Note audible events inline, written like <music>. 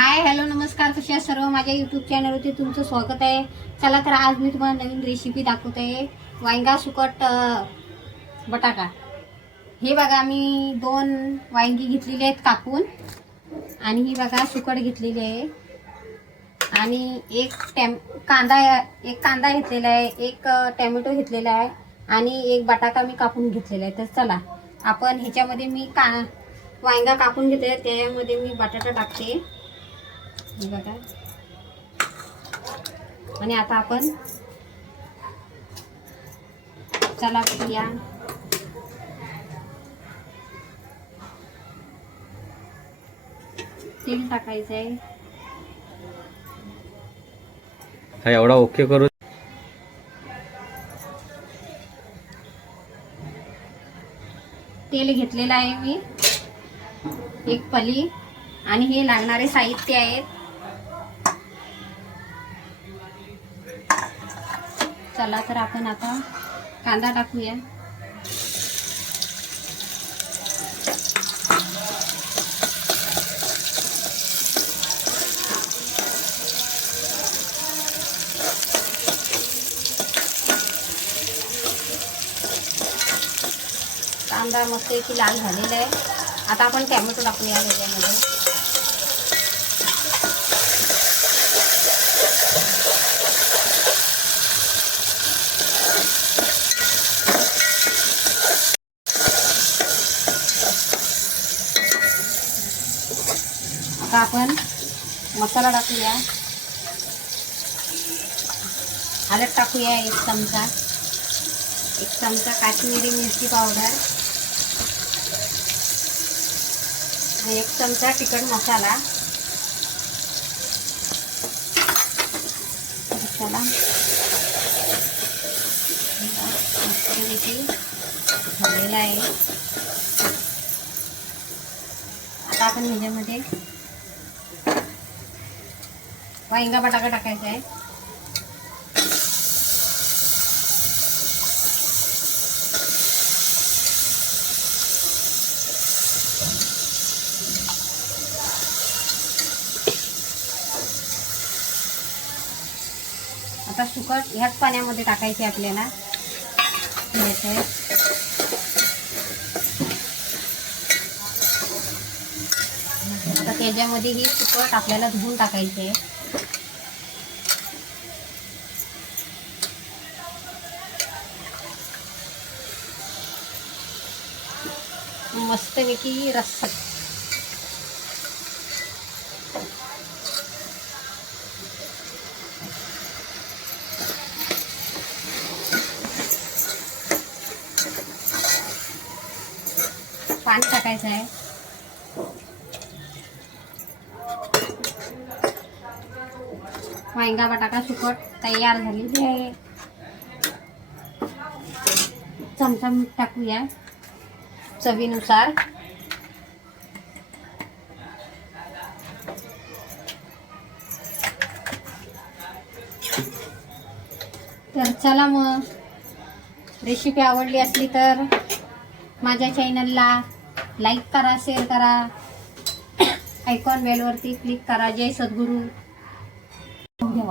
Hi hello नमस्कार. कशा सर्व? माझ्या यूट्यूब चॅनलवरती तुमचं स्वागत आहे. चला तर आज मी तुम्हाला नवीन रेसिपी दाखवत आहे वांगा सुकट बटाटा. हे बघा मी दोन वांगी घेतलेली आहेत कापून. आणि ही बघा सुकट घेतलेली आहे. आणि एक टॅम कांदा एक कांदा घेतलेला आहे एक टॅमॅटो घेतलेला आहे आणि एक बटाटा मी कापून घेतलेला आहे. तर चला आपण ह्याच्यामध्ये मी का वांगा कापून घेतले त्यामध्ये मी बटाटा टाकते. बघा. आणि आता आपण चला या. तेल टाकायचं आहे एवढा ओके करू. तेल घेतलेलं आहे मी. एक पली. आणि हे लागणारे साहित्य आहेत. चला तर आपण आता कांदा टाकूया. कांदा मस्त की लाल झालेला आहे. आता आपण टॅमॅटो टाकूया त्याच्यामध्ये. आता आपण मसाला टाकूया. हळद टाकूया एक चमचा. एक चमचा काश्मीरी मिरची पावडर. एक चमचा तिखट मसाला. मसाला. झालेला आहे. आता आपण ह्याच्यामध्ये वाईंगा बटाका टाकायचा आहे आता सुकट ह्याच पाण्यामध्ये टाकायचे आपल्याला. आहे आता त्याच्यामध्ये ही सुकट आपल्याला धुवून टाकायचे. आहे मस्तपैकी रस्सा. पाणी टाकायचं आहे. वांगा बटाटा सुकट तयार झालेली आहे चमचा मीठ टाकूया चवीनुसार. तर चला मग. रेसिपी आवडली असली तर माझ्या चॅनलला लाईक करा शेअर करा. <coughs> आयकॉन बेलवरती क्लिक करा. जय सद्गुरू. như